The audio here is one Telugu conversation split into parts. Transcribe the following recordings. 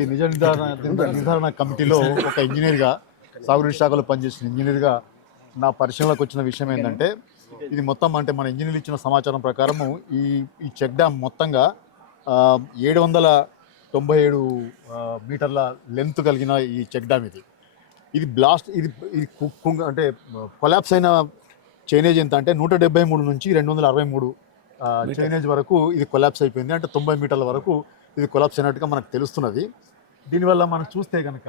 ఈ నిర్ధారణ కమిటీలో ఒక ఇంజనీర్గా సాగునీటి శాఖలో పనిచేసిన ఇంజనీర్గా నా పరిశీలనకు వచ్చిన విషయం ఏంటంటే ఇది మొత్తం అంటే మన ఇంజనీర్లు ఇచ్చిన సమాచారం ప్రకారము ఈ ఈ చెక్ డ్యామ్ మొత్తంగా 797 మీటర్ల లెంత్ కలిగిన ఈ చెక్ డ్యామ్ ఇది బ్లాస్ట్ ఇది అంటే కొలాప్స్ అయిన చైనేజ్ ఎంత అంటే 173 నుంచి 263 చైనేజ్ వరకు ఇది కొలాప్స్ అయిపోయింది. అంటే 90 మీటర్ల వరకు ఇది కొలాప్స్ అయినట్టుగా మనకు తెలుస్తున్నది. దీనివల్ల మనం చూస్తే కనుక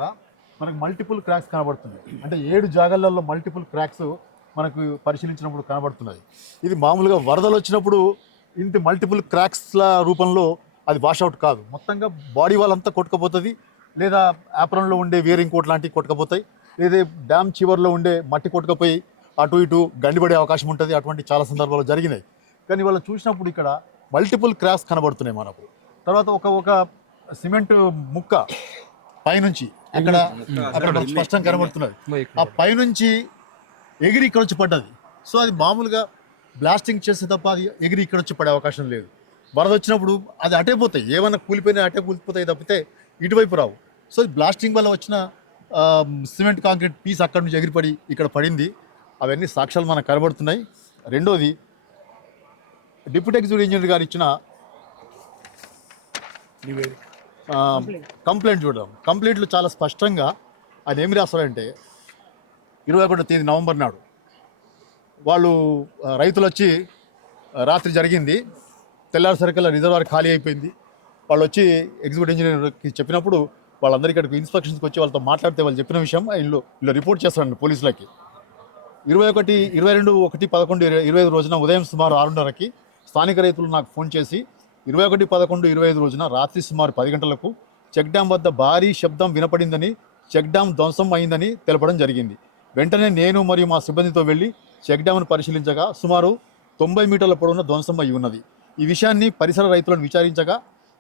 మనకు మల్టిపుల్ క్రాక్స్ కనబడుతున్నాయి. అంటే 7 జాగాలలో మల్టిపుల్ క్రాక్స్ మనకు పరిశీలించినప్పుడు కనబడుతున్నది. ఇది మామూలుగా వరదలు వచ్చినప్పుడు ఇంత మల్టిపుల్ క్రాక్స్ల రూపంలో అది వాషౌట్ కాదు, మొత్తంగా బాడీ వాళ్ళంతా కొట్టుకపోతుంది, లేదా యాప్రన్లో ఉండే వేరింగ్ కోట్ లాంటివి కొట్టుకపోతాయి, లేదా డ్యామ్ చివర్లో ఉండే మట్టి కొట్టుకపోయి అటు ఇటు గండిపడే అవకాశం ఉంటుంది. అటువంటి చాలా సందర్భాలు జరిగినాయి. కానీ వాళ్ళు చూసినప్పుడు ఇక్కడ మల్టిపుల్ క్రాక్స్ కనబడుతున్నాయి మనకు. తర్వాత ఒక సిమెంట్ ముక్క పైనుంచి అక్కడ స్పష్టంగా కనబడుతున్నది. ఆ పైనుంచి ఎగిరి ఇక్కడ వచ్చి పడ్డది. సో అది మామూలుగా బ్లాస్టింగ్ చేస్తే తప్ప అది ఎగిరి ఇక్కడ వచ్చి పడే అవకాశం లేదు. వరద వచ్చినప్పుడు అది అటే పోతాయి, ఏమన్నా కూలిపోయినా అటే కూలిపోతాయి తప్పితే ఇటువైపు రావు. సో బ్లాస్టింగ్ వల్ల వచ్చిన సిమెంట్ కాంక్రీట్ పీస్ అక్కడి నుంచి ఎగిరిపడి ఇక్కడ పడింది. అవన్నీ సాక్ష్యాలు మనకు కనబడుతున్నాయి. రెండోది, డిప్యూటీ ఎగ్జిక్యూటివ్ ఇంజనీర్ గారు ఇచ్చిన కంప్లైంట్ చూడడం. కంప్లైంట్లు చాలా స్పష్టంగా ఆయన ఏమి రాస్తారంటే 21 తేదీ నవంబర్ నాడు వాళ్ళు రైతులు వచ్చి రాత్రి జరిగింది, తెల్లారిసరికల్లా రిజర్వాయర్ ఖాళీ అయిపోయింది. వాళ్ళు వచ్చి ఎగ్జిక్యూటివ్ ఇంజనీర్కి చెప్పినప్పుడు వాళ్ళందరికీ ఇక్కడికి ఇన్స్పెక్షన్స్కి వచ్చి వాళ్ళతో మాట్లాడితే వాళ్ళు చెప్పిన విషయం వీళ్ళు రిపోర్ట్ చేస్తారండి పోలీసులకి. 22/11/2025 రోజున ఉదయం సుమారు 6:30కి స్థానిక రైతులు నాకు ఫోన్ చేసి 21/11/25 రోజున రాత్రి సుమారు 10 గంటలకు చెక్ డ్యామ్ వద్ద భారీ శబ్దం వినపడిందని, చెక్ డ్యామ్ ధ్వంసం అయిందని తెలపడం జరిగింది. వెంటనే నేను మరియు మా సిబ్బందితో వెళ్ళి చెక్ డ్యామ్ను పరిశీలించగా సుమారు 90 మీటర్ల పొడవున ధ్వంసం అయి ఉన్నది. ఈ విషయాన్ని పరిసర రైతులను విచారించగా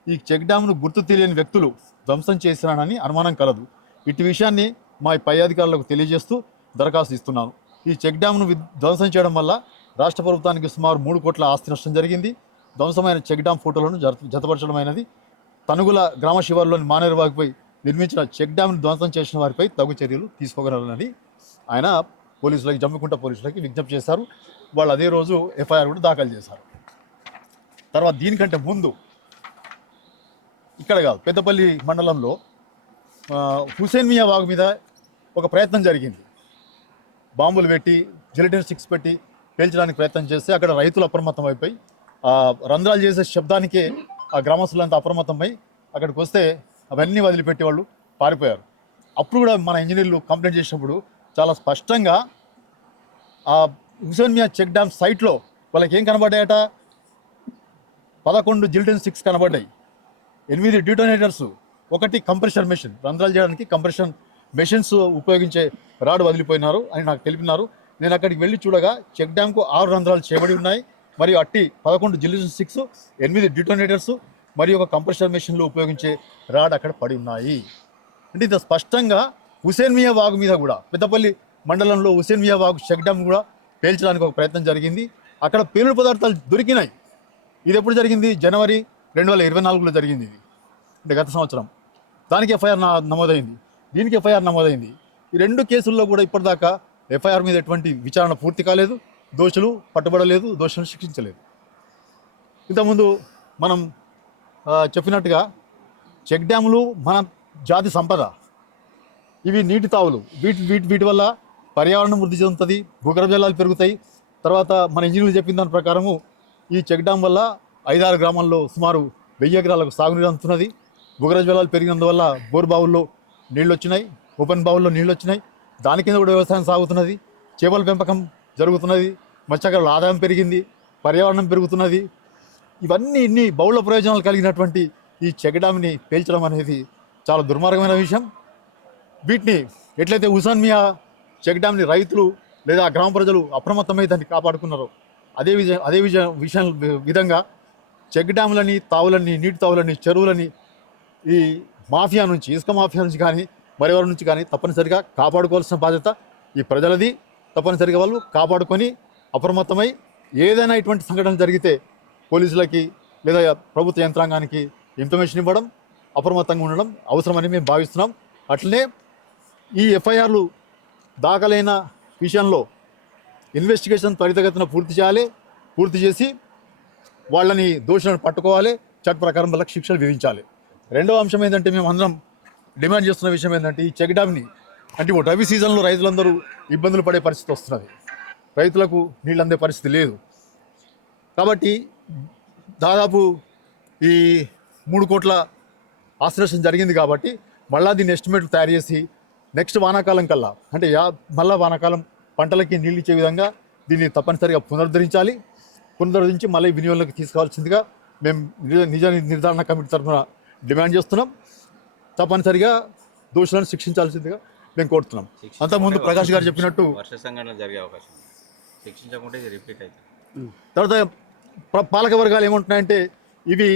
ఈ చెక్ డ్యామ్ను గుర్తు తెలియని వ్యక్తులు ధ్వంసం చేసినారని అనుమానం కలదు. ఇటు విషయాన్ని మా పై అధికారులకు తెలియజేస్తూ దరఖాస్తు ఇస్తున్నాను. ఈ చెక్ డ్యామ్ను ధ్వంసం చేయడం వల్ల రాష్ట్ర ప్రభుత్వానికి సుమారు 3 కోట్ల ఆస్తి నష్టం జరిగింది. ధ్వంసమైన చెక్ డ్యామ్ ఫోటోలను జతపరచడమైనది. తనుగుల గ్రామ శివారులోని మానేరువాగుపై నిర్మించిన చెక్ డ్యామ్ను ధ్వంసం చేసిన వారిపై తగు చర్యలు తీసుకోగలరని ఆయన పోలీసులకి, జమ్మికుంట పోలీసులకి విజ్ఞప్తి చేశారు. వాళ్ళు అదే రోజు ఎఫ్ఐఆర్ కూడా దాఖలు చేశారు. తర్వాత దీనికంటే ముందు ఇక్కడ కాదు, పెద్దపల్లి మండలంలో హుసేన్ మియా వాగు మీద ఒక ప్రయత్నం జరిగింది. బాంబులు పెట్టి జిలెటిన్ స్టిక్స్ పెట్టి పేల్చడానికి ప్రయత్నం చేస్తే అక్కడ రైతులు అప్రమత్తం అయిపోయి రంధ్రాలు చేసే శబ్దానికే ఆ గ్రామస్తులంతా అప్రమత్తమై అక్కడికి వస్తే అవన్నీ వదిలిపెట్టి వాళ్ళు పారిపోయారు. అప్పుడు కూడా మన ఇంజనీర్లు కంప్లైంట్ చేసినప్పుడు చాలా స్పష్టంగా ఆ హుసేన్ మియా చెక్ డ్యామ్ సైట్లో వాళ్ళకి ఏం కనబడ్డాయట, 11 జిలెటిన్ స్టిక్స్ కనబడ్డాయి, 8 డిటోనేటర్స్, 1 కంప్రెషన్ మెషిన్, రంధ్రాలు చేయడానికి కంప్రెషన్ మెషిన్స్ ఉపయోగించే రాడ్ వదిలిపోయినారు అని నాకు తెలిపినారు. నేను అక్కడికి వెళ్ళి చూడగా చెక్ డ్యామ్కు 6 రంధ్రాలు చేయబడి ఉన్నాయి, మరియు 11 జిలెటిన్ స్టిక్స్, 8 డిటోనేటర్స్ మరియు 1 కంప్రెషన్ మెషిన్లు ఉపయోగించే రాడ్ అక్కడ పడి ఉన్నాయి. అంటే ఇంత స్పష్టంగా హుసేన్ మియా వాగు మీద కూడా, పెద్దపల్లి మండలంలో హుసేన్ మియా వాగు చెక్ డ్యామ్ కూడా పేల్చడానికి ఒక ప్రయత్నం జరిగింది. అక్కడ పేలుడు పదార్థాలు దొరికినాయి. ఇది ఎప్పుడు జరిగింది? జనవరి 2024లో జరిగింది. ఇది అంటే గత సంవత్సరం. దానికి ఎఫ్ఐఆర్ నమోదైంది, దీనికి ఎఫ్ఐఆర్ నమోదైంది. ఈ 2 కేసుల్లో కూడా ఇప్పటిదాకా ఎఫ్ఐఆర్ మీద ఎటువంటి విచారణ పూర్తి కాలేదు, దోషులు పట్టుబడలేదు, దోషులను శిక్షించలేదు. ఇంతకుముందు మనం చెప్పినట్టుగా చెక్ డ్యాములు మన జాతి సంపద, ఇవి నీటి తావులు. వీటి వల్ల పర్యావరణం వృద్ధి చెందుతుంది, భూగర్భ జలాలు పెరుగుతాయి. తర్వాత మన ఇంజనీర్లు చెప్పిన దాని ప్రకారము ఈ చెక్ డ్యామ్ వల్ల 5-6 గ్రామాల్లో సుమారు 1000 ఎకరాలకు సాగునీరు అందుతున్నది. భూగర్భ జలాలు పెరిగినందువల్ల బోర్ బావుల్లో నీళ్ళు వచ్చినాయి, ఓపెన్ బావుల్లో నీళ్ళు వచ్చినాయి. దాని కింద కూడా వ్యవసాయం సాగుతున్నది, చేపల పెంపకం జరుగుతున్నది, మత్స్యకారుల ఆదాయం పెరిగింది, పర్యావరణం పెరుగుతున్నది. ఇన్ని బహుళ ప్రయోజనాలు కలిగినటువంటి ఈ చెక్ డ్యామ్ని పేల్చడం అనేది చాలా దుర్మార్గమైన విషయం. వీటిని ఎట్లయితే హుసేన్ మియా చెక్ డ్యామ్ని రైతులు లేదా గ్రామ ప్రజలు అప్రమత్తమై దాన్ని కాపాడుకున్నారో అదే విధంగా చెక్ డ్యాములని, తావులని, నీటి తావులని, చెరువులని ఈ మాఫియా నుంచి, ఇసుక మాఫియా నుంచి కానీ మరెవరి నుంచి కానీ తప్పనిసరిగా కాపాడుకోవాల్సిన బాధ్యత ఈ ప్రజలది. తప్పనిసరిగా వాళ్ళు కాపాడుకొని అప్రమత్తమై ఏదైనా ఇటువంటి సంఘటన జరిగితే పోలీసులకి లేదా ప్రభుత్వ యంత్రాంగానికి ఇన్ఫర్మేషన్ ఇవ్వడం, అప్రమత్తంగా ఉండడం అవసరమని మేము భావిస్తున్నాం. అట్లనే ఈ ఎఫ్ఐఆర్లు దాఖలైన విషయంలో ఇన్వెస్టిగేషన్ త్వరితగతిన పూర్తి చేసి వాళ్ళని దోషులను పట్టుకోవాలి, చట్ట ప్రకారం వాళ్ళకి శిక్షలు విధించాలి. రెండవ అంశం ఏంటంటే మేము అందరం డిమాండ్ చేస్తున్న విషయం ఏంటంటే ఈ చెక్ డ్యామ్ని అంటే ఇప్పుడు రబీ సీజన్లో రైతులందరూ ఇబ్బందులు పడే పరిస్థితి వస్తున్నది. రైతులకు నీళ్ళు అందే పరిస్థితి లేదు. కాబట్టి దాదాపు ఈ 3 కోట్ల ఆస్తినష్టం జరిగింది. కాబట్టి మళ్ళీ దీన్ని ఎస్టిమేట్లు తయారు చేసి నెక్స్ట్ వానాకాలం కల్లా అంటే మళ్ళా వానాకాలం పంటలకి నీళ్ళు ఇచ్చే విధంగా దీన్ని తప్పనిసరిగా పునరుద్ధరించి మళ్ళీ వినియోగంలోకి తీసుకోవాల్సిందిగా మేము నిజ నిర్ధారణ కమిటీ తరఫున డిమాండ్ చేస్తున్నాం. తప్పనిసరిగా దోషులను శిక్షించాల్సిందిగా మేము కోరుతున్నాం. అంతకుముందు ప్రకాష్ గారు చెప్పినట్టు వర్ష సంఘటనలు జరిగే అవకాశం శిక్షించకుంటే ఇది రిపీట్ అవుతుంది. తర్వాత పాలక వర్గాలు ఏమంటున్నాయంటే ఇవి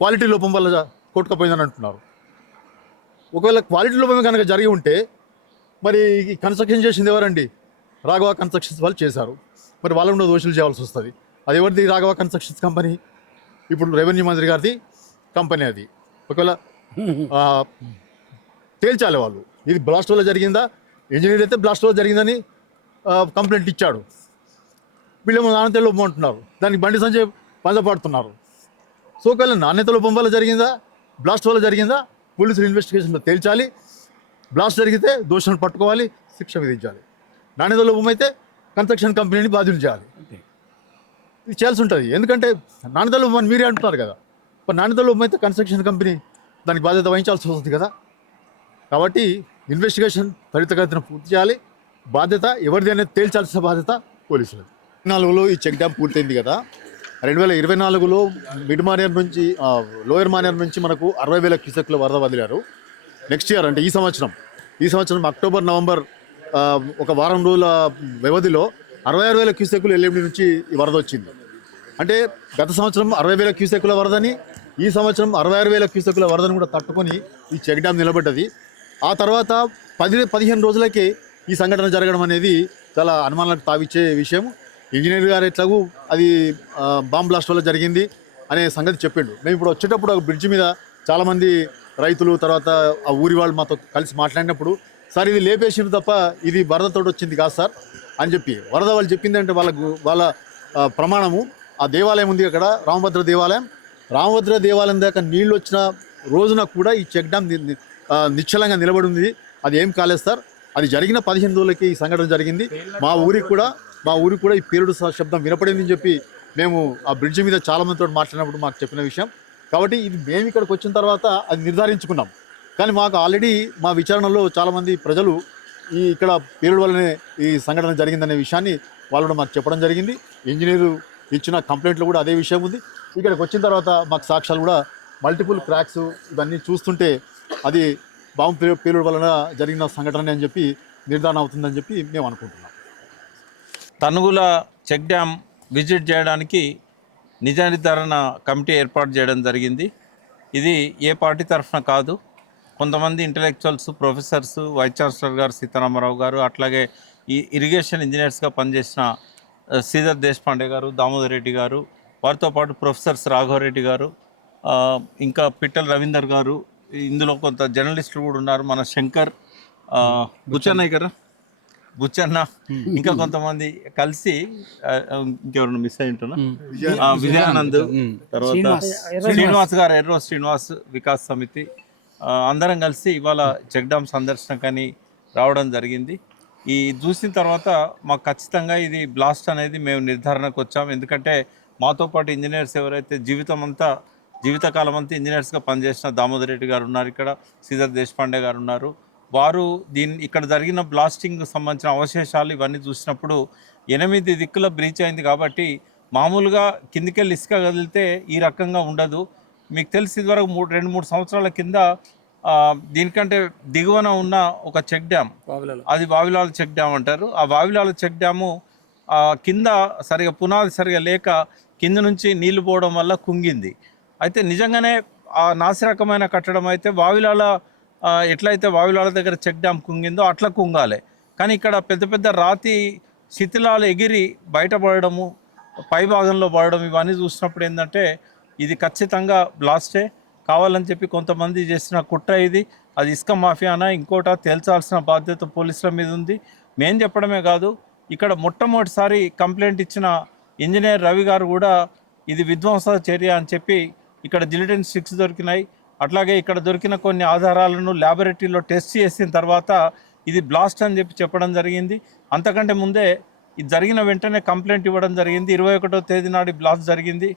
క్వాలిటీ లోపం వల్ల కొట్టుకుపోయిందని అంటున్నారు. ఒకవేళ క్వాలిటీ లోపం కనుక జరిగి ఉంటే మరి కన్స్ట్రక్షన్ చేసింది ఎవరండి? రాఘవ కన్స్ట్రక్షన్స్ వాళ్ళు చేశారు. మరి వాళ్ళ కూడా దోషులు చేయాల్సి వస్తుంది. అది ఎవరిది? రాఘవ కన్స్ట్రక్షన్స్ కంపెనీ, ఇప్పుడు రెవెన్యూ మంత్రి గారిది కంపెనీ. అది ఒకవేళ తేల్చాలి వాళ్ళు, ఇది బ్లాస్ట్ వల్ల జరిగిందా, ఇంజనీర్ అయితే బ్లాస్ట్ వల్ల జరిగిందని కంప్లైంట్ ఇచ్చాడు. వీళ్ళేమో నాణ్యత లోపం అంటున్నారు, దానికి బండి సంజయ్ పంజపడుతున్నారు. సో ఒకవేళ నాణ్యత లోపం వల్ల జరిగిందా, బ్లాస్ట్ వల్ల జరిగిందా, పోలీసులు ఇన్వెస్టిగేషన్లో తేల్చాలి. బ్లాస్ట్ జరిగితే దోషులను పట్టుకోవాలి, శిక్ష విధించాలి. నాణ్యత లోపం అయితే కన్స్ట్రక్షన్ కంపెనీని బాధ్యులు చేయాలి. ఇది చేయాల్సి ఉంటుంది. ఎందుకంటే నాణ్యత లోపం అని మీరే అంటున్నారు కదా, మరి నాణ్యత లోపం అయితే కన్స్ట్రక్షన్ కంపెనీ దానికి బాధ్యత వహించాల్సి వస్తుంది కదా. కాబట్టి ఇన్వెస్టిగేషన్ త్వరితగతిన పూర్తి చేయాలి. బాధ్యత ఎవరిది అనేది తేల్చాల్సిన బాధ్యత పోలీసులది. 2024లో ఈ చెక్ డ్యామ్ పూర్తయింది కదా. 2024లో మిడ్ మానేర్ నుంచి లోయర్ మానేర్ నుంచి మనకు 60,000 క్యూసెక్ల వరద వదిలారు. నెక్స్ట్ ఇయర్ అంటే ఈ సంవత్సరం అక్టోబర్ నవంబర్ ఒక వారం రోజుల వ్యవధిలో 66,000 క్యూసెక్కులు ఎల్ఎండి నుంచి ఈ వరద వచ్చింది. అంటే గత సంవత్సరం 60,000 క్యూసెక్కుల వరదని, ఈ సంవత్సరం 66,000 క్యూసెక్కుల వరదని కూడా తట్టుకొని ఈ చెక్ డ్యామ్ నిలబడ్డది. ఆ తర్వాత 10-15 రోజులకే ఈ సంఘటన జరగడం అనేది చాలా అనుమానాలకు తావిచ్చే విషయం. ఇంజనీర్ గారు ఎట్లాగూ అది బాంబ్ బ్లాస్ట్ వల్ల జరిగింది అనే సంగతి చెప్పిండు. మేము ఇప్పుడు వచ్చేటప్పుడు ఒక బ్రిడ్జ్ మీద చాలామంది రైతులు తర్వాత ఆ ఊరి వాళ్ళు మాతో కలిసి మాట్లాడినప్పుడు, సార్ ఇది లేపేసిండు తప్ప ఇది వరదతో వచ్చింది కాదు సార్ అని చెప్పి, వరద వాళ్ళు చెప్పింది అంటే వాళ్ళ ప్రమాణము ఆ దేవాలయం ఉంది అక్కడ, రామభద్ర దేవాలయం దాకా నీళ్ళు వచ్చిన రోజున కూడా ఈ చెక్ డ్యామ్ నిశ్చలంగా నిలబడి ఉంది. అది ఏం కాలేదు సార్. అది జరిగిన 15 రోజులకి ఈ సంఘటన జరిగింది. మా ఊరికి కూడా ఈ పేలుడు శబ్దం వినపడింది అని చెప్పి మేము ఆ బ్రిడ్జి మీద చాలా మందితో మాట్లాడినప్పుడు మాకు చెప్పిన విషయం. కాబట్టి ఇది మేము ఇక్కడికి వచ్చిన తర్వాత అది నిర్ధారించుకున్నాం. కానీ మాకు ఆల్రెడీ మా విచారణలో చాలామంది ప్రజలు ఇక్కడ పేలుడు వల్లనే ఈ సంఘటన జరిగిందనే విషయాన్ని వాళ్ళు కూడా మాకు చెప్పడం జరిగింది. ఇంజనీరు ఇచ్చిన కంప్లైంట్లో కూడా అదే విషయం ఉంది. ఇక్కడికి వచ్చిన తర్వాత మాకు సాక్ష్యాలు కూడా మల్టిపుల్ క్రాక్స్ ఇవన్నీ చూస్తుంటే అది బాంబు పేలుడు వలన జరిగిన సంఘటన అని చెప్పి నిర్ధారణ అవుతుందని చెప్పి మేము అనుకుంటున్నాం. తనుగుల చెక్ డ్యామ్ విజిట్ చేయడానికి నిజ నిర్ధారణ కమిటీ ఏర్పాటు చేయడం జరిగింది. ఇది ఏ పార్టీ తరఫున కాదు, కొంతమంది ఇంటలెక్చువల్స్, ప్రొఫెసర్స్, వైస్ ఛాన్సలర్ గారు సీతారామరావు గారు, అట్లాగే ఈ ఇరిగేషన్ ఇంజనీర్స్గా పనిచేసిన శ్రీధర్ దేశపాండే గారు, దామోదర్ రెడ్డి గారు, వారితో పాటు ప్రొఫెసర్స్ రాఘవరెడ్డి గారు, ఇంకా పిట్టల రవీందర్ గారు, ఇందులో కొంత జర్నలిస్టులు కూడా ఉన్నారు. మన శంకర్, బుచ్చన్న, ఇంకా కొంతమంది కలిసి, ఇంకెవరన్నా మిస్ అయి ఉంటున్నా, విజయానంద్, తర్వాత శ్రీనివాస్ గారు, ఎర్రో శ్రీనివాస్, వికాస్ సమితి, అందరం కలిసి ఇవాళ చెక్ డ్యామ్ సందర్శనకని రావడం జరిగింది. ఈ చూసిన తర్వాత మాకు ఖచ్చితంగా ఇది బ్లాస్ట్ అనేది మేము నిర్ధారణకు వచ్చాము. ఎందుకంటే మాతో పాటు ఇంజనీర్స్ ఎవరైతే జీవితకాలం అంతా ఇంజనీర్స్గా పనిచేసిన దామోదర్ రెడ్డి గారు ఉన్నారు, ఇక్కడ శ్రీధర్ దేశపాండే గారు ఉన్నారు. వారు ఇక్కడ జరిగిన బ్లాస్టింగ్ సంబంధించిన అవశేషాలు ఇవన్నీ చూసినప్పుడు 8 దిక్కుల బ్రీచ్ అయింది. కాబట్టి మామూలుగా కిందికెళ్ళి ఇసుక కదిలితే ఈ రకంగా ఉండదు. మీకు తెలిసి ఇదివరకు 2-3 సంవత్సరాల కింద దీనికంటే దిగువన ఉన్న ఒక చెక్ డ్యామ్, అది వావిలాల చెక్ డ్యామ్ అంటారు. ఆ వావిలాల చెక్ డ్యాము కింద సరిగా పునాది సరిగా లేక కింద నుంచి నీళ్లు పోవడం వల్ల కుంగింది. అయితే నిజంగానే ఆ నాసిరకమైన కట్టడం అయితే ఎట్లయితే వావిలాల దగ్గర చెక్ డ్యామ్ కుంగిందో అట్లా కుంగాలి. కానీ ఇక్కడ పెద్ద పెద్ద రాతి శిథిలాలు ఎగిరి బయటపడము, పై భాగంలో పడడం, ఇవన్నీ చూసినప్పుడు ఏంటంటే ఇది ఖచ్చితంగా బ్లాస్టే. కావాలని చెప్పి కొంతమంది చేసిన కుట్ర ఇది. అది ఇసుక మాఫియానా ఇంకోట తేల్చాల్సిన బాధ్యత పోలీసుల మీద ఉంది. మేం చెప్పడమే కాదు, ఇక్కడ మొట్టమొదటిసారి కంప్లైంట్ ఇచ్చిన ఇంజనీర్ రవి గారు కూడా ఇది విధ్వంస చర్య అని చెప్పి ఇక్కడ జిలిటిన్ స్టిక్స్ దొరికినాయి. అట్లాగే ఇక్కడ దొరికిన కొన్ని ఆధారాలను ల్యాబొరేటరీలో టెస్ట్ చేసిన తర్వాత ఇది బ్లాస్ట్ అని చెప్పడం జరిగింది. అంతకంటే ముందే ఇది జరిగిన వెంటనే కంప్లైంట్ ఇవ్వడం జరిగింది. 21వ తేదీ నాడు బ్లాస్ట్ జరిగింది.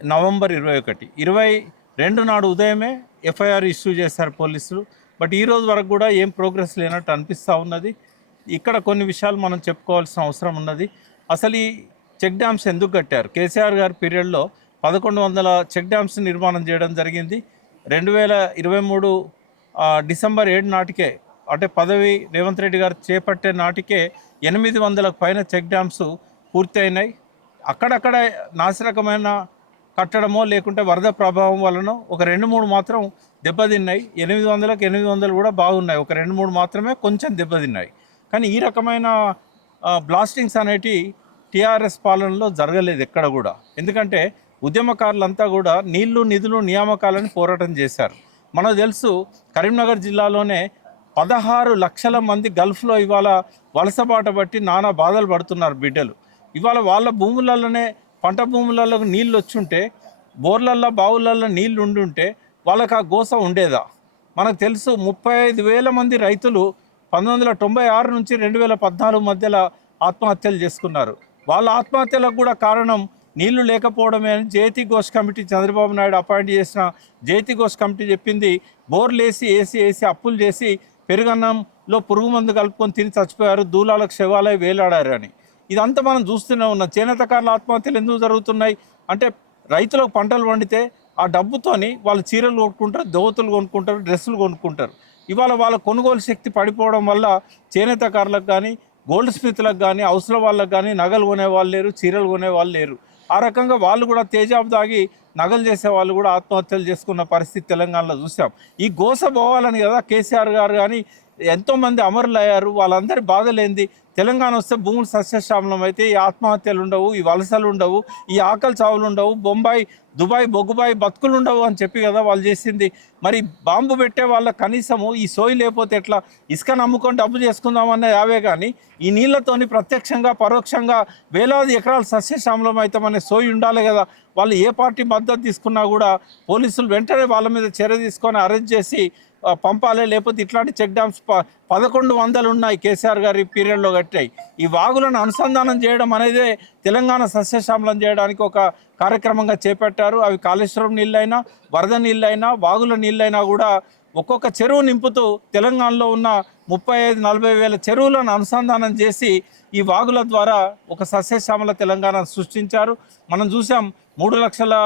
నవంబర్ 21, 22 నాడు ఉదయమే ఎఫ్ఐఆర్ ఇష్యూ చేశారు పోలీసులు. బట్ ఈ రోజు వరకు కూడా ఏం ప్రోగ్రెస్ లేనట్టు అనిపిస్తూ ఉన్నది. ఇక్కడ కొన్ని విషయాలు మనం చెప్పుకోవాల్సిన అవసరం ఉన్నది. అసలు ఈ చెక్ డ్యామ్స్ ఎందుకు కట్టారు? కేసీఆర్ గారి పీరియడ్లో 1100 చెక్ డ్యామ్స్ నిర్మాణం చేయడం జరిగింది. 2023 డిసెంబర్ 7 నాటికే, అంటే పదవి రేవంత్ రెడ్డి గారు చేపట్టే నాటికే 800లకు పైన చెక్ డ్యామ్స్ పూర్తి అయినాయి. అక్కడక్కడ నాసిరకమైన కట్టడమో లేకుంటే వరద ప్రభావం వలన ఒక 2-3 మాత్రం దెబ్బతిన్నాయి. 800 కూడా బాగున్నాయి, ఒక 2-3 మాత్రమే కొంచెం దెబ్బతిన్నాయి. కానీ ఈ రకమైన బ్లాస్టింగ్స్ అనేటి టీఆర్ఎస్ పాలనలో జరగలేదు ఎక్కడ కూడా. ఎందుకంటే ఉద్యమకారులంతా కూడా నీళ్లు నిధులు నియామకాలని పోరాటం చేశారు. మనకు తెలుసు, కరీంనగర్ జిల్లాలోనే 16 లక్షల మంది గల్ఫ్లో ఇవాళ వలసబాట బట్టి నానా బాధలు పడుతున్నారు బిడ్డలు. ఇవాళ వాళ్ళ భూములలోనే పంట భూములలో నీళ్ళు వచ్చుంటే, బోర్లల్లో బావులల్లో నీళ్లు ఉండుంటే వాళ్ళకి ఆ గోస ఉండేదా? మనకు తెలుసు, 35,000 మంది రైతులు 1996 నుంచి 2014 మధ్యలో ఆత్మహత్యలు చేసుకున్నారు. వాళ్ళ ఆత్మహత్యలకు కూడా కారణం నీళ్లు లేకపోవడమే అని జేతి ఘోష్ కమిటీ, చంద్రబాబు నాయుడు అపాయింట్ చేసిన జేతి ఘోష్ కమిటీ చెప్పింది. బోర్లు వేసి అప్పులు చేసి పెరుగన్నంలో పురుగు మందు కలుపుకొని తిని చచ్చిపోయారు, దూలాలకు శవాలై వేలాడారు అని. ఇదంతా మనం చూస్తూనే ఉన్నాం. చేనేతకారుల ఆత్మహత్యలు ఎందుకు జరుగుతున్నాయి అంటే, రైతులకు పంటలు పండితే ఆ డబ్బుతోని వాళ్ళు చీరలు కొనుక్కుంటారు, దోవతులు కొనుక్కుంటారు, డ్రెస్సులు కొనుక్కుంటారు. ఇవాళ వాళ్ళ కొనుగోలు శక్తి పడిపోవడం వల్ల చేనేతకారులకు కానీ, గోల్డ్ స్మిత్లకు కానీ, అవసరం వాళ్ళకు కానీ నగలు కొనేవాళ్ళు లేరు, చీరలు కొనేవాళ్ళు లేరు. ఆ రకంగా వాళ్ళు కూడా తేజాబు దాగి నగలు చేసే వాళ్ళు కూడా ఆత్మహత్యలు చేసుకున్న పరిస్థితి తెలంగాణలో చూసాం. ఈ గోస పోవాలని కదా కేసీఆర్ గారు కానీ ఎంతోమంది అమరులు అయ్యారు. వాళ్ళందరి బాధలేంది? తెలంగాణ వస్తే భూములు సస్యశ్యామలం అయితే ఈ ఆత్మహత్యలు ఉండవు, ఈ వలసలు ఉండవు, ఈ ఆకలి చావులు ఉండవు, బొంబాయి దుబాయ్ బొగ్గుబాయి బతుకులు ఉండవు అని చెప్పి కదా వాళ్ళు చేసింది. మరి బాంబు పెట్టే వాళ్ళ కనీసము ఈ సోయి లేకపోతే ఎట్లా? ఇసుక నమ్ముకొని డబ్బు చేసుకుందామన్న యావే కానీ ఈ నీళ్లతోని ప్రత్యక్షంగా పరోక్షంగా వేలాది ఎకరాలు సస్యశ్యామలం అవుతామనే సోయి ఉండాలి కదా. వాళ్ళు ఏ పార్టీ మద్దతు తీసుకున్నా కూడా పోలీసులు వెంటనే వాళ్ళ మీద చర్య తీసుకొని అరెస్ట్ చేసి పంపాలి. లేకపోతే ఇట్లాంటి చెక్ డ్యామ్స్ 1100 ఉన్నాయి కేసీఆర్ గారి పీరియడ్లో కట్టాయి. ఈ వాగులను అనుసంధానం చేయడం అనేదే తెలంగాణ సస్యశ్యామలం చేయడానికి ఒక కార్యక్రమంగా చేపట్టారు. అవి కాళేశ్వరం నీళ్ళైనా, వరద నీళ్ళైనా, వాగుల నీళ్ళైనా కూడా ఒక్కొక్క చెరువు నింపుతూ తెలంగాణలో ఉన్న 35-40 వేల చెరువులను అనుసంధానం చేసి ఈ వాగుల ద్వారా ఒక సస్యశ్యామల తెలంగాణ సృష్టించారు. మనం చూసాం, 3 లక్షల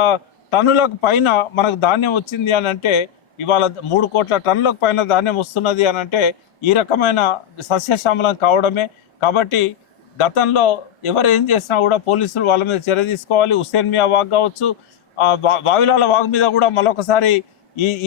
టన్నులకు పైన మనకు ధాన్యం వచ్చింది అని అంటే, ఇవాళ 3 కోట్ల టన్నులకు పైన ధాన్యం వస్తున్నది అని అంటే ఈ రకమైన సస్యశ్యామలం కావడమే. కాబట్టి గతంలో ఎవరు ఏం చేసినా కూడా పోలీసులు వాళ్ళ మీద చర్య తీసుకోవాలి. హుస్సేన్ మియా వాగ్ కావచ్చు, వావిలాల వాగు మీద కూడా మరొకసారి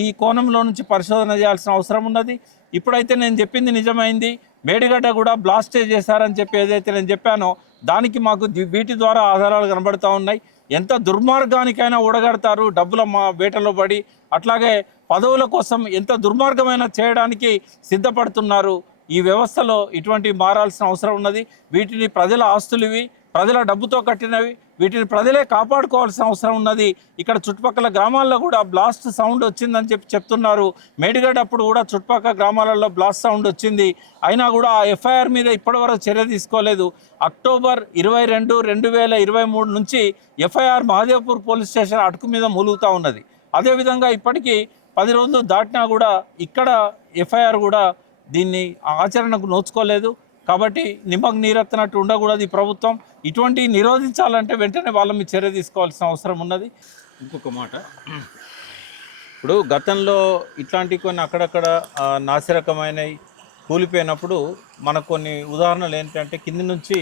ఈ కోణంలో నుంచి పరిశోధన చేయాల్సిన అవసరం ఉన్నది. ఇప్పుడైతే నేను చెప్పింది నిజమైంది. మేడిగడ్డ కూడా బ్లాస్టే చేశారని చెప్పి ఏదైతే నేను చెప్పానో దానికి మాకు వీటి ద్వారా ఆధారాలు కనబడుతూ ఉన్నాయి. ఎంత దుర్మార్గానికైనా ఊడగడతారు డబ్బుల వేటలో పడి. అట్లాగే పదవుల కోసం ఎంత దుర్మార్గమైన చేయడానికి సిద్ధపడుతున్నారు. ఈ వ్యవస్థలో ఇటువంటి మారాల్సిన అవసరం ఉన్నది. వీటిని ప్రజల ఆస్తులు, ఇవి ప్రజల డబ్బుతో కట్టినవి, వీటిని ప్రజలే కాపాడుకోవాల్సిన అవసరం ఉన్నది. ఇక్కడ చుట్టుపక్కల గ్రామాల్లో కూడా బ్లాస్ట్ సౌండ్ వచ్చిందని చెప్తున్నారు. మేడిగడ్డ అప్పుడు కూడా చుట్టుపక్కల గ్రామాలలో బ్లాస్ట్ సౌండ్ వచ్చింది. అయినా కూడా ఆ ఎఫ్ఐఆర్ మీద ఇప్పటివరకు చర్య తీసుకోలేదు. అక్టోబర్ 22, 2023 నుంచి ఎఫ్ఐఆర్ మహదేవ్పూర్ పోలీస్ స్టేషన్ అటుకు మీద మూలుగుతూ ఉన్నది. అదేవిధంగా ఇప్పటికీ 10 రోజులు దాటినా కూడా ఇక్కడ ఎఫ్ఐఆర్ కూడా దీన్ని ఆచరణకు నోచుకోలేదు. కాబట్టి నిమ్మకు నీరెత్తనట్టు ఉండకూడదు ఈ ప్రభుత్వం. ఇటువంటి నిరోధించాలంటే వెంటనే వాళ్ళ మీద చర్య తీసుకోవాల్సిన అవసరం ఉన్నది. ఇంకొక మాట, ఇప్పుడు గతంలో ఇట్లాంటి కొన్ని అక్కడక్కడ నాసిరకమైనవి కూలిపోయినప్పుడు మనకు కొన్ని ఉదాహరణలు ఏంటంటే, కింది నుంచి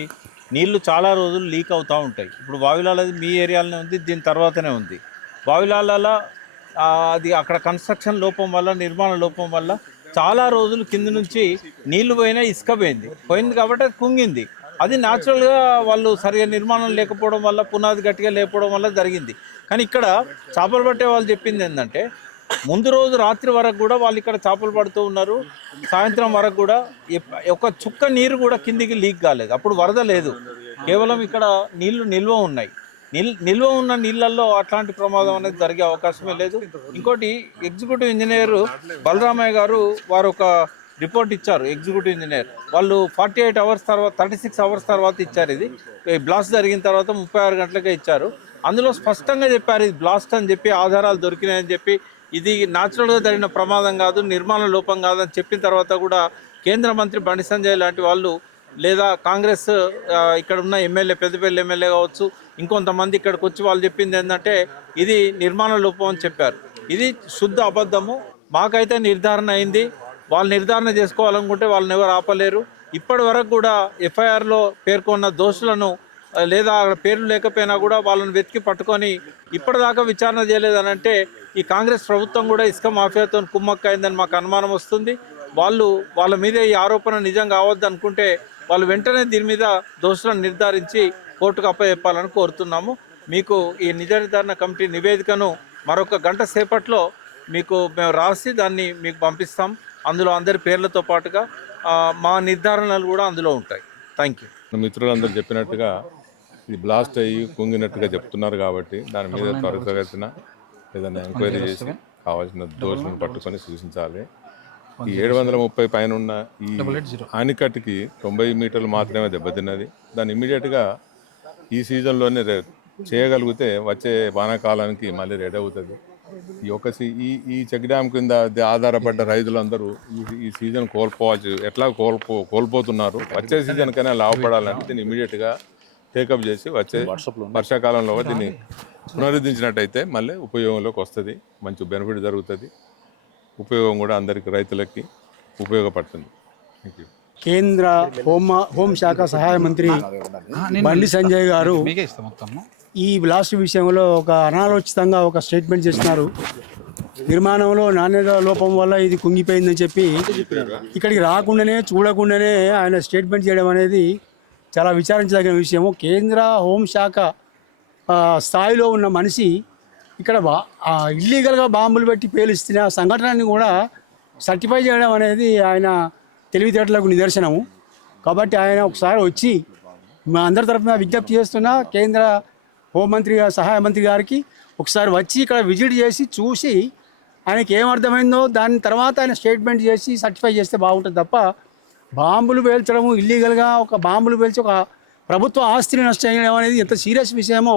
నీళ్లు చాలా రోజులు లీక్ అవుతూ ఉంటాయి. ఇప్పుడు వావిలాలది మీ ఏరియాలోనే ఉంది, దీని తర్వాతనే ఉంది. వావిలాల అది అక్కడ కన్స్ట్రక్షన్ లోపం వల్ల, నిర్మాణ లోపం వల్ల చాలా రోజులు కింద నుంచి నీళ్లు పోయినా ఇసుక పోయింది కాబట్టి అది కుంగింది. అది న్యాచురల్గా వాళ్ళు సరిగా నిర్మాణం లేకపోవడం వల్ల, పునాది గట్టిగా లేకపోవడం వల్ల జరిగింది. కానీ ఇక్కడ చేపలు పట్టే వాళ్ళు చెప్పింది ఏంటంటే ముందు రోజు రాత్రి వరకు కూడా వాళ్ళు ఇక్కడ చేపలు పడుతూ ఉన్నారు, సాయంత్రం వరకు కూడా ఒక చుక్క నీరు కూడా కిందికి లీక్ కాలేదు. అప్పుడు వరద లేదు, కేవలం ఇక్కడ నీళ్లు నిల్వ ఉన్నాయి. నిల్వ ఉన్న నీళ్ళల్లో అట్లాంటి ప్రమాదం అనేది జరిగే అవకాశమే లేదు. ఇంకోటి ఎగ్జిక్యూటివ్ ఇంజనీర్ బలరామయ్య గారు వారు ఒక రిపోర్ట్ ఇచ్చారు. ఎగ్జిక్యూటివ్ ఇంజనీర్ వాళ్ళు 48 అవర్స్ తర్వాత 36 అవర్స్ తర్వాత ఇచ్చారు. ఇది బ్లాస్ట్ జరిగిన తర్వాత 36 గంటలకే ఇచ్చారు. అందులో స్పష్టంగా చెప్పారు ఇది బ్లాస్ట్ అని చెప్పి, ఆధారాలు దొరికినాయని చెప్పి, ఇది న్యాచురల్గా జరిగిన ప్రమాదం కాదు, నిర్మాణ లోపం కాదని చెప్పిన తర్వాత కూడా కేంద్ర మంత్రి బండి సంజయ్ లాంటి వాళ్ళు లేదా కాంగ్రెస్ ఇక్కడ ఉన్న ఎమ్మెల్యే పెద్దపల్లి ఎమ్మెల్యే కావచ్చు, ఇంకొంతమంది ఇక్కడికి వచ్చి వాళ్ళు చెప్పింది ఏంటంటే ఇది నిర్మాణ లోపం అని చెప్పారు. ఇది శుద్ధ అబద్ధము. మాకైతే నిర్ధారణ అయింది. వాళ్ళు నిర్ధారణ చేసుకోవాలనుకుంటే వాళ్ళని ఎవరు ఆపలేరు. ఇప్పటి వరకు కూడా ఎఫ్ఐఆర్లో పేర్కొన్న దోషులను లేదా పేర్లు లేకపోయినా కూడా వాళ్ళని వెతికి పట్టుకొని ఇప్పటిదాకా విచారణ చేయలేదని అంటే ఈ కాంగ్రెస్ ప్రభుత్వం కూడా ఇసుక మాఫియాతో కుమ్మక్కైందని మాకు అనుమానం వస్తుంది. వాళ్ళ మీద ఈ ఆరోపణ నిజం కావద్దు అనుకుంటే వాళ్ళు వెంటనే దీని మీద దోషులను నిర్ధారించి కోర్టుకు అప్పచెప్పాలని కోరుతున్నాము. మీకు ఈ నిజ నిర్ధారణ కమిటీ నివేదికను మరొక గంట సేపట్లో మీకు మేము రాసి దాన్ని మీకు పంపిస్తాం. అందులో అందరి పేర్లతో పాటుగా మా నిర్ధారణలు కూడా అందులో ఉంటాయి. Thank you. మిత్రులందరూ చెప్పినట్టుగా ఇది బ్లాస్ట్ అయ్యి కుంగినట్టుగా చెప్తున్నారు కాబట్టి దాని మీద త్వరితగతిన ఏదైనా ఎంక్వైరీ చేసి కావాల్సిన దోషులను పట్టుకొని సూచించాలి. ఈ 730 పైన ఉన్న ఈ ఆనికట్టుకి 90 మీటర్లు మాత్రమే దెబ్బతిన్నది. దాన్ని ఇమ్మీడియట్గా ఈ సీజన్లోనే చేయగలిగితే వచ్చే వానాకాలానికి మళ్ళీ రెడీ అవుతుంది. ఈ చెక్ డ్యామ్ కింద ఆధారపడ్డ రైతులందరూ ఈ సీజన్ ఎట్లా కోల్పోతున్నారు. వచ్చే సీజన్ కన్నా లాభపడాలంటే దీన్ని ఇమీడియట్గా టేకప్ చేసి వచ్చే వర్షాకాలంలో దీన్ని పునరుద్ధరించినట్టయితే మళ్ళీ ఉపయోగంలోకి వస్తుంది, మంచి బెనిఫిట్ జరుగుతుంది. ఉపయోగం కూడా అందరికి రైతులకి ఉపయోగపడుతుంది. Thank you. కేంద్ర హోంశాఖ సహాయ మంత్రి బండి సంజయ్ గారు ఈ బ్లాస్ట్ విషయంలో ఒక అనాలోచితంగా ఒక స్టేట్మెంట్ చేస్తున్నారు. నిర్మాణంలో నాణ్యత లోపం వల్ల ఇది కుంగిపోయిందని చెప్పి ఇక్కడికి రాకుండానే చూడకుండానే ఆయన స్టేట్మెంట్ చేయడం అనేది చాలా విచారించదగిన విషయము. కేంద్ర హోంశాఖ స్థాయిలో ఉన్న మనిషి ఇక్కడ ఇల్లీగల్గా బాంబులు పెట్టి పేలుస్తున్న సంఘటనని కూడా సర్టిఫై చేయడం అనేది ఆయన తెలివితేటలకు నిదర్శనము. కాబట్టి ఆయన ఒకసారి వచ్చి మా అందరి తరఫున విజ్ఞప్తి చేస్తున్న కేంద్ర హోంమంత్రి సహాయ మంత్రి గారికి ఒకసారి వచ్చి ఇక్కడ విజిట్ చేసి చూసి ఆయనకి ఏమర్థమైందో దాని తర్వాత ఆయన స్టేట్మెంట్ చేసి సర్టిఫై చేస్తే బాగుంటుంది తప్ప బాంబులు పేల్చడము ఇల్లీగల్గా ఒక బాంబులు పేల్చి ఒక ప్రభుత్వ ఆస్తిని నష్టం చేయడం అనేది ఎంత సీరియస్ విషయమో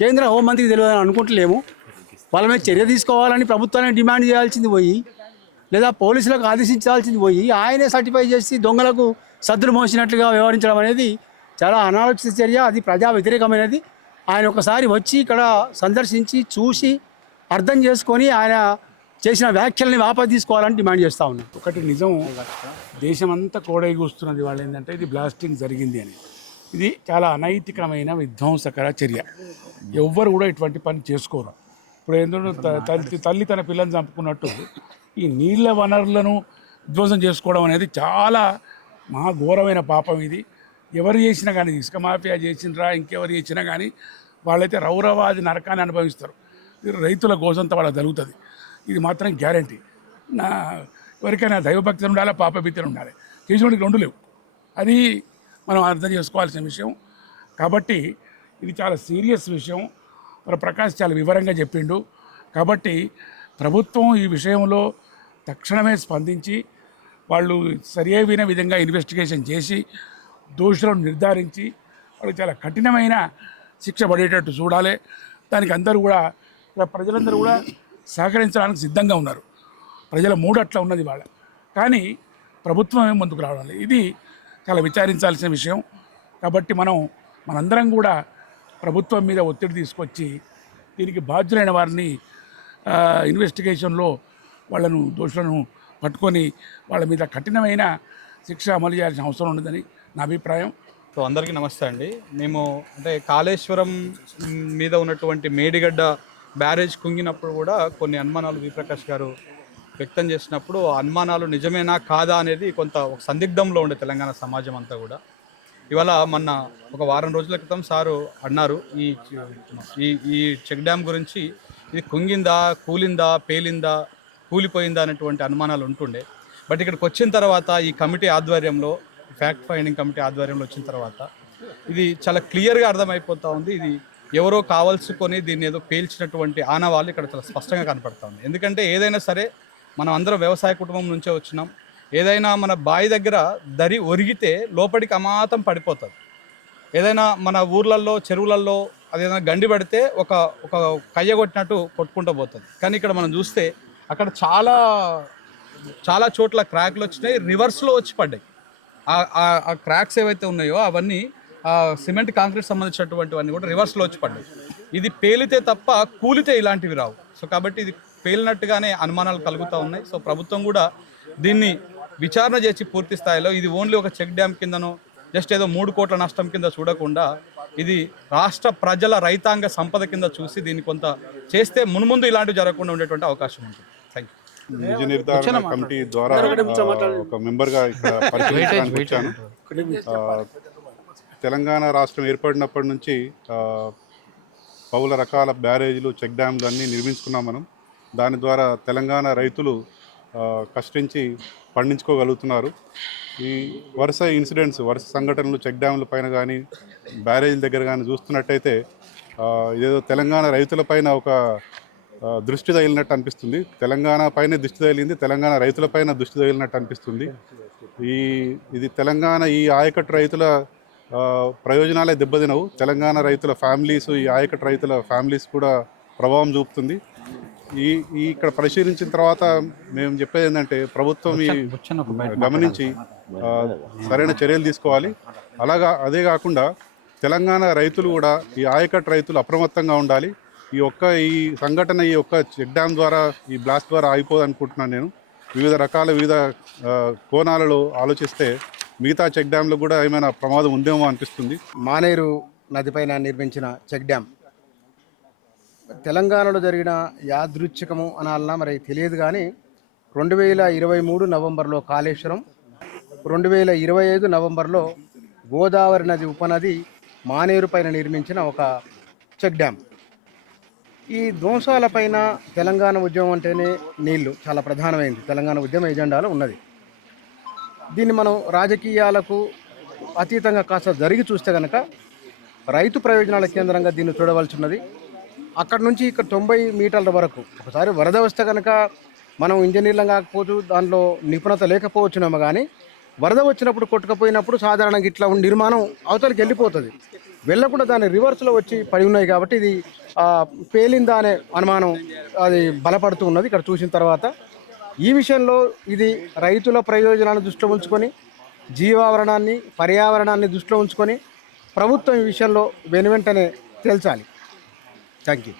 కేంద్ర హోంమంత్రికి తెలియదని అనుకుంటలేము. వాళ్ళ మీద చర్య తీసుకోవాలని ప్రభుత్వాన్ని డిమాండ్ చేయాల్సింది పోయి లేదా పోలీసులకు ఆదేశించాల్సింది పోయి ఆయనే సర్టిఫై చేసి దొంగలకు సద్దులు మోసినట్లుగా వ్యవహరించడం అనేది చాలా అనాలోచిత చర్య. అది ప్రజా వ్యతిరేకమైనది. ఆయన ఒకసారి వచ్చి ఇక్కడ సందర్శించి చూసి అర్థం చేసుకొని ఆయన చేసిన వ్యాఖ్యల్ని వాపసు తీసుకోవాలని డిమాండ్ చేస్తూ ఉన్నాం. ఒకటి నిజం, దేశమంతా కోడై కూస్తున్నది వాళ్ళు ఏంటంటే ఇది బ్లాస్టింగ్ జరిగింది అని. ఇది చాలా అనైతికమైన విధ్వంసకర చర్య. ఎవ్వరు కూడా ఇటువంటి పని చేసుకోరు. ఇప్పుడు ఏంటంటే తల్లి తన పిల్లల్ని చంపుకున్నట్టు ఈ నీళ్ళ వనరులను విధ్వంసం చేసుకోవడం అనేది చాలా మహా ఘోరమైన పాపం. ఇది ఎవరు చేసినా కానీ, ఇసుక మాఫియా చేసినరా ఇంకెవరు చేసినా కానీ వాళ్ళైతే రౌరవాది నరకాన్ని అనుభవిస్తారు. ఇది రైతుల గోసంతా వాళ్ళకి జరుగుతుంది. ఇది మాత్రం గ్యారంటీ. ఎవరికైనా దైవభక్తి ఉండాలి, పాపభీతి ఉండాలి. చేసినోడికి రెండు లేవు. అది మనం అర్థం చేసుకోవాల్సిన విషయం. కాబట్టి ఇది చాలా సీరియస్ విషయం. మరి ప్రకాష్ చాలా వివరంగా చెప్పిండు. కాబట్టి ప్రభుత్వం ఈ విషయంలో తక్షణమే స్పందించి వాళ్ళు సరియైన విధంగా ఇన్వెస్టిగేషన్ చేసి దోషులను నిర్ధారించి వాళ్ళకి చాలా కఠినమైన శిక్ష పడేటట్టు చూడాలి. దానికి అందరూ కూడా ప్రజలందరూ కూడా సహకరించడానికి సిద్ధంగా ఉన్నారు. ప్రజల మూడు అట్లా ఉన్నది వాళ్ళ. కానీ ప్రభుత్వమే ముందుకు రావడం లేదు. ఇది చాలా విచారించాల్సిన విషయం. కాబట్టి మనందరం కూడా ప్రభుత్వం మీద ఒత్తిడి తీసుకొచ్చి దీనికి బాధ్యులైన వారిని ఇన్వెస్టిగేషన్లో వాళ్ళను దోషులను పట్టుకొని వాళ్ళ మీద కఠినమైన శిక్ష అమలు చేయాల్సిన అవసరం ఉన్నదని నా అభిప్రాయం. సో అందరికీ నమస్తే అండి. మేము అంటే కాళేశ్వరం మీద ఉన్నటువంటి మేడిగడ్డ బ్యారేజ్ కుంగినప్పుడు కూడా కొన్ని అనుమానాలు విప్రకాష్ గారు వ్యక్తం చేసినప్పుడు ఆ అనుమానాలు నిజమేనా కాదా అనేది కొంత ఒక సందిగ్ధంలో ఉండే తెలంగాణ సమాజం అంతా కూడా. ఇవాళ మొన్న ఒక వారం రోజుల క్రితం సారు అన్నారు ఈ ఈ ఈ చెక్ డ్యామ్ గురించి ఇది కుంగిందా, కూలిందా, పేలిందా, కూలిపోయిందా అనేటువంటి అనుమానాలు ఉంటుండే. బట్ ఇక్కడికి వచ్చిన తర్వాత ఈ కమిటీ ఆధ్వర్యంలో, ఫ్యాక్ట్ ఫైండింగ్ కమిటీ ఆధ్వర్యంలో వచ్చిన తర్వాత ఇది చాలా క్లియర్గా అర్థమైపోతూ ఉంది. ఇది ఎవరో కావాల్సుకొని దీన్ని ఏదో పేల్చినటువంటి ఆనవాళ్ళు ఇక్కడ చాలా స్పష్టంగా కనపడతా ఉంది. ఎందుకంటే ఏదైనా సరే మనం అందరం వ్యవసాయ కుటుంబం నుంచే వచ్చినాం. ఏదైనా మన బావి దగ్గర దరి ఒరిగితే లోపలికి అమాతం పడిపోతుంది. ఏదైనా మన ఊర్లలో, చెరువులలో అదేదైనా గండి పడితే ఒక ఒక కయ్య కొట్టినట్టు కొట్టుకుంటూ పోతుంది. కానీ ఇక్కడ మనం చూస్తే అక్కడ చాలా చోట్ల క్రాక్లు వచ్చినాయి, రివర్స్లో వచ్చి పడ్డాయి. ఆ క్రాక్స్ ఏవైతే ఉన్నాయో అవన్నీ సిమెంట్ కాంక్రీట్ సంబంధించినటువంటివన్నీ కూడా రివర్స్లో వచ్చి పడ్డాయి. ఇది పేలితే తప్ప కూలితే ఇలాంటివి రావు. సో కాబట్టి ఇది పేలినట్టుగానే అనుమానాలు కలుగుతూ ఉన్నాయి. సో ప్రభుత్వం కూడా దీన్ని విచారణ చేసి పూర్తి స్థాయిలో ఇది ఓన్లీ ఒక చెక్ డ్యామ్ కిందనో జస్ట్ ఏదో 3 కోట్ల నష్టం కింద చూడకుండా ఇది రాష్ట్ర ప్రజల రైతాంగ సంపద కింద చూసి దీన్ని కొంత చేస్తే మున్ముందు ఇలాంటివి జరగకుండా ఉండేటువంటి అవకాశం ఉంటుంది. Thank you. నిజ నిర్ధారణ కమిటీ ద్వారా ఒక మెంబర్గా ఇక్కడ పరిశీలించడానికి వచ్చాను. తెలంగాణ రాష్ట్రం ఏర్పడినప్పటి నుంచి పౌల రకాల బ్యారేజీలు, చెక్ డ్యామ్లు అన్నీ నిర్మించుకున్నాం మనం. దాని ద్వారా తెలంగాణ రైతులు కష్టించి పండించుకోగలుగుతున్నారు. ఈ వరుస ఇన్సిడెంట్స్, వరుస సంఘటనలు చెక్ డ్యామ్ల పైన కానీ, బ్యారేజీల దగ్గర కానీ చూస్తున్నట్టయితే ఏదో తెలంగాణ రైతులపైన ఒక దృష్టి తగిలినట్టు అనిపిస్తుంది. తెలంగాణ పైన దృష్టి తగిలింది, తెలంగాణ రైతులపైన దృష్టి తగిలినట్టు అనిపిస్తుంది. ఇది తెలంగాణ ఈ ఆయకట్టు రైతుల ప్రయోజనాలే దెబ్బతినవు, తెలంగాణ రైతుల ఫ్యామిలీస్, ఈ ఆయకట్టు రైతుల ఫ్యామిలీస్ కూడా ప్రభావం చూపుతుంది. ఇక్కడ పరిశీలించిన తర్వాత మేము చెప్పేది ఏంటంటే ప్రభుత్వం గమనించి సరైన చర్యలు తీసుకోవాలి. అదే కాకుండా తెలంగాణ రైతులు కూడా, ఈ ఆయకట్టు రైతులు అప్రమత్తంగా ఉండాలి. ఈ సంఘటన ఈ చెక్ డ్యామ్ ద్వారా, ఈ బ్లాస్ట్ ద్వారా ఆగిపోదనుకుంటున్నాను నేను. వివిధ కోణాలలో ఆలోచిస్తే మిగతా చెక్ డ్యామ్లో కూడా ఏమైనా ప్రమాదం ఉందేమో అనిపిస్తుంది. మానేరు నదిపైన నిర్మించిన చెక్ డ్యామ్ తెలంగాణలో జరిగిన యాదృచ్ఛికము అనాలన్నా మరి తెలియదు, కానీ 2023 నవంబర్లో కాళేశ్వరం, 2025 నవంబర్లో గోదావరి నది ఉపనది మానేరు పైన నిర్మించిన ఒక చెక్ డ్యామ్. ఈ ధ్వంసాలపైన తెలంగాణ ఉద్యమం అంటేనే నీళ్లు చాలా ప్రధానమైంది, తెలంగాణ ఉద్యమ ఎజెండాలో ఉన్నది. దీన్ని మనం రాజకీయాలకు అతీతంగా కాస్త జరిగి చూస్తే కనుక రైతు ప్రయోజనాల కేంద్రంగా దీన్ని చూడవలసి ఉన్నది. అక్కడ నుంచి ఇక్కడ 90 మీటర్ల వరకు ఒకసారి వరద వస్తే కనుక మనం ఇంజనీర్లం కాకపోవచ్చు, దాంట్లో నిపుణత లేకపోవచ్చునేమో, కానీ వరద వచ్చినప్పుడు కొట్టుకపోయినప్పుడు సాధారణంగా ఇట్లా నిర్మాణం అవతలికి వెళ్ళిపోతుంది, వెళ్ళకుండా దాని రివర్స్లో వచ్చి పడి ఉన్నాయి. కాబట్టి ఇది పేలిందా అనే అనుమానం అది బలపడుతూ ఉన్నది ఇక్కడ చూసిన తర్వాత. ఈ విషయంలో ఇది రైతుల ప్రయోజనాలను దృష్టిలో ఉంచుకొని, జీవావరణాన్ని, పర్యావరణాన్ని దృష్టిలో ఉంచుకొని ప్రభుత్వం ఈ విషయంలో వెనువెంటనే తేల్చాలి. Thank you.